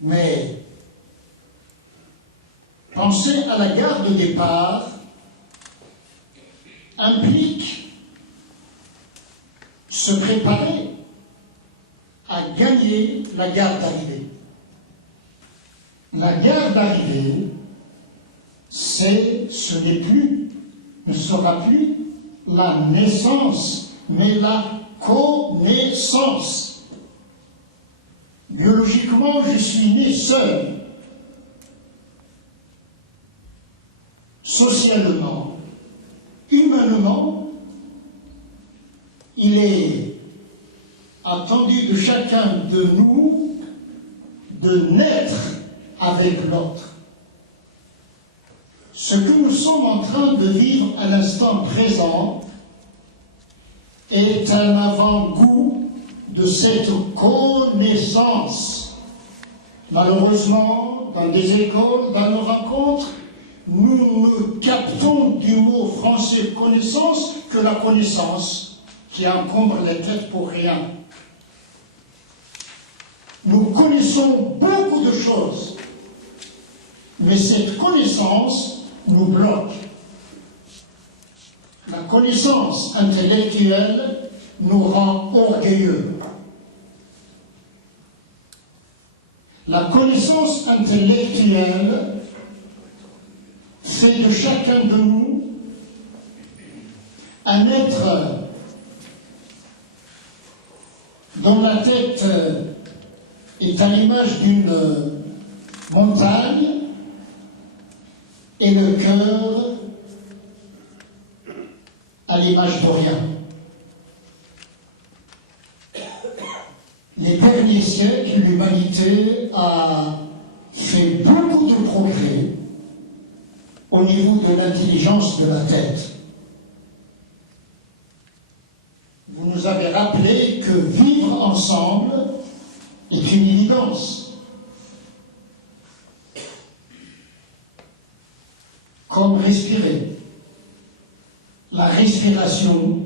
Mais penser à la gare de départ implique se préparer à gagner la gare d'arrivée. La gare d'arrivée, ce ne sera plus la naissance, mais la connaissance. Biologiquement, je suis né seul. Socialement, humainement, il est attendu de chacun de nous de naître avec l'autre. Ce que nous sommes en train de vivre à l'instant présent est un avant-goût de cette connaissance. Malheureusement, dans des écoles, dans nos rencontres, nous ne captons du mot français connaissance que la connaissance qui encombre les têtes pour rien. Nous connaissons beaucoup de choses, mais cette connaissance nous bloque. La connaissance intellectuelle nous rend orgueilleux. La connaissance intellectuelle fait de chacun de nous un être dont la tête est à l'image d'une montagne et le cœur à l'image de rien. Les derniers siècles, l'humanité a fait beaucoup de progrès au niveau de l'intelligence de la tête. Vous nous avez rappelé que vivre ensemble est une évidence. Comme respirer. La respiration,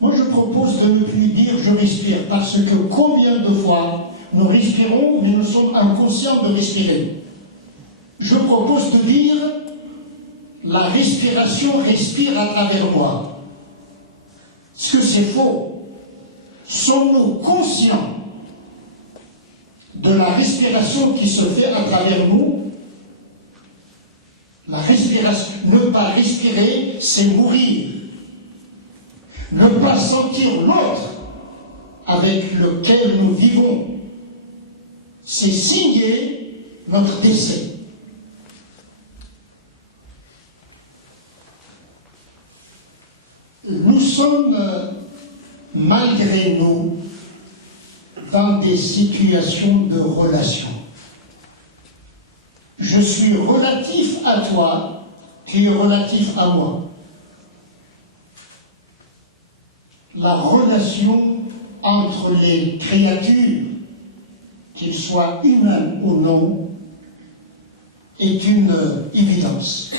moi je propose de ne plus dire je respire, parce que combien de fois nous respirons, mais nous sommes inconscients de respirer. Je propose de dire la respiration respire à travers moi. Est-ce que c'est faux? Sommes-nous conscients de la respiration qui se fait à travers nous? La respiration, ne pas respirer, c'est mourir. Ne pas sentir l'autre avec lequel nous vivons, c'est signer notre décès. Nous sommes, malgré nous, dans des situations de relation. Je suis relatif à toi, tu es relatif à moi. La relation entre les créatures, qu'ils soient humains ou non, est une évidence.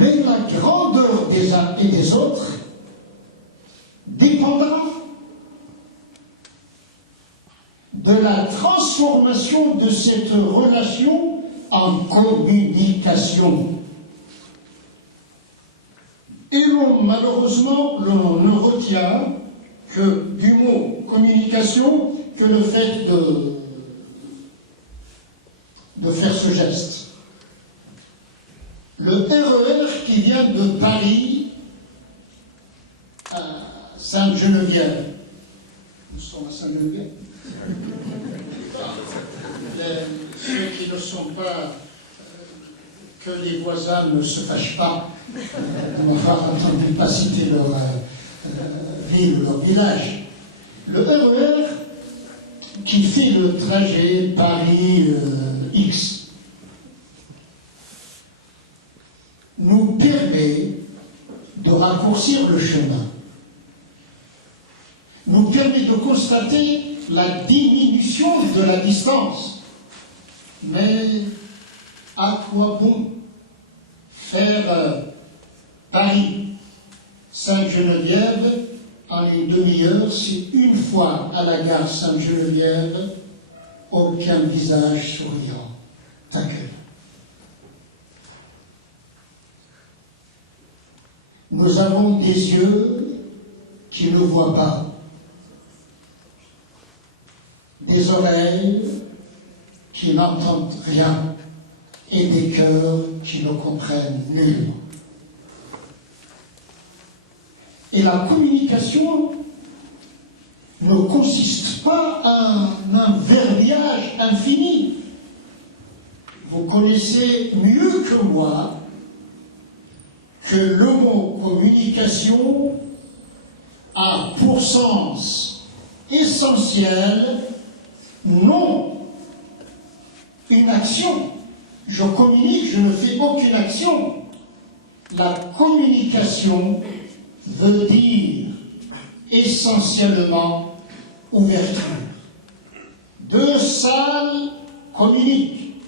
Mais la grandeur des uns et des autres dépendra de la transformation de cette relation en communication. Et malheureusement, l'on ne retient que du mot communication que le fait de faire ce geste. Le RER qui vient de Paris à Sainte-Geneviève. Nous sommes à Sainte-Geneviève. Ceux qui ne sont pas, que les voisins ne se fâchent pas de m'avoir entendu pas citer leur ville, leur village. Le RER qui fait le trajet Paris-X nous permet de raccourcir le chemin, nous permet de constater la diminution de la distance. Mais à quoi bon faire Paris-Sainte-Geneviève en une demi-heure si une fois à la gare Sainte-Geneviève, on aucun visage souriant t'accueille. Nous avons des yeux qui ne voient pas, des oreilles qui n'entendent rien et des cœurs qui ne comprennent nullement. Et la communication ne consiste pas en un verbiage infini. Vous connaissez mieux que moi que le mot communication a pour sens essentiel non une action. Je communique, je ne fais aucune action. La communication veut dire essentiellement ouverture. Deux salles communiquent.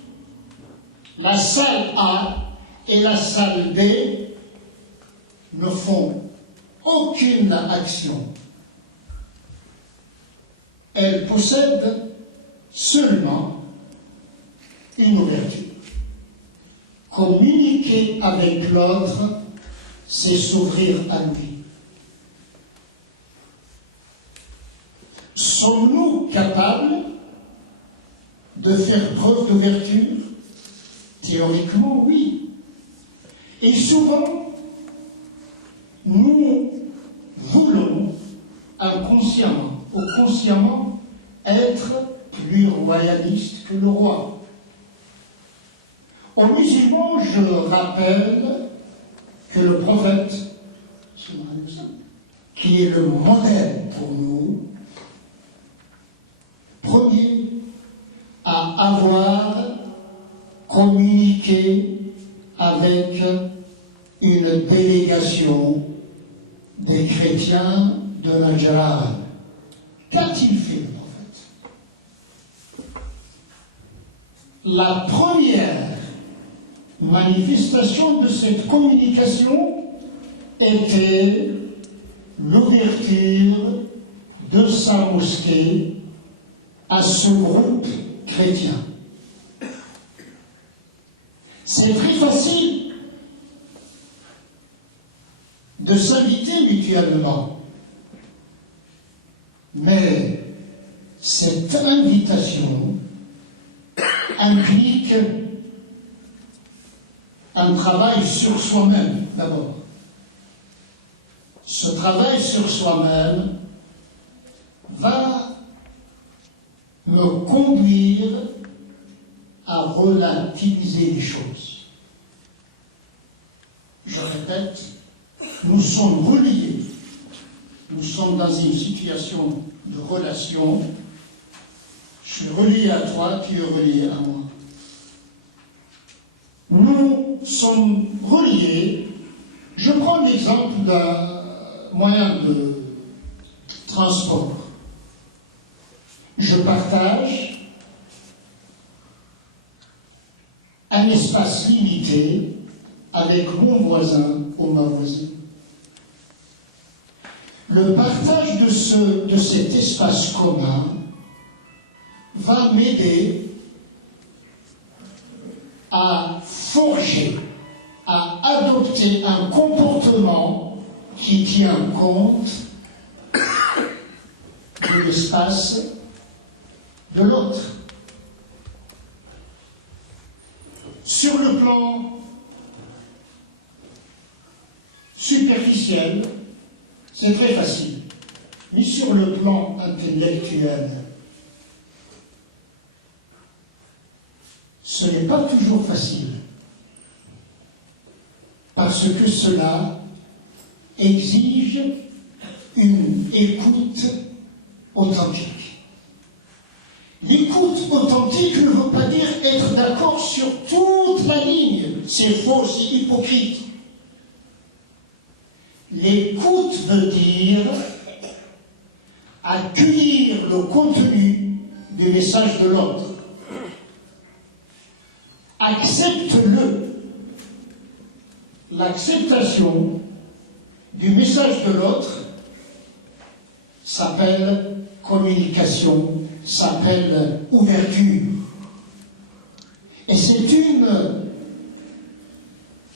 La salle A et la salle B ne font aucune action. Elles possèdent seulement une ouverture. Communiquer avec l'autre, c'est s'ouvrir à lui. Sommes-nous capables de faire preuve d'ouverture? Théoriquement, oui. Et souvent, nous voulons inconsciemment ou consciemment être plus royaliste que le roi. Aux musulmans, je rappelle que le prophète, qui est le modèle pour nous, premier à avoir communiqué avec une délégation des chrétiens de Najran. Qu'a-t-il fait, le prophète? La première manifestation de cette communication était l'ouverture de sa mosquée à ce groupe chrétien. C'est très facile de s'inviter mutuellement, mais cette invitation implique un travail sur soi-même d'abord. Ce travail sur soi-même va me conduire à relativiser les choses. Je répète, nous sommes reliés. Nous sommes dans une situation de relation. Je suis relié à toi, tu es relié à moi. Nous sommes reliés. Je prends l'exemple d'un moyen de transport. Je partage un espace limité avec mon voisin ou ma voisine. Le partage de cet espace commun va m'aider à forger, à adopter un comportement qui tient compte de l'espace de l'autre. Sur le plan superficiel, c'est très facile. Mais sur le plan intellectuel, ce n'est pas toujours facile. Parce que cela exige une écoute authentique. L'écoute authentique ne veut pas dire être d'accord sur toute la ligne. C'est faux, c'est hypocrite. L'écoute veut dire accueillir le contenu du message de l'autre. Accepte-le. L'acceptation du message de l'autre s'appelle communication s'appelle ouverture. Et c'est une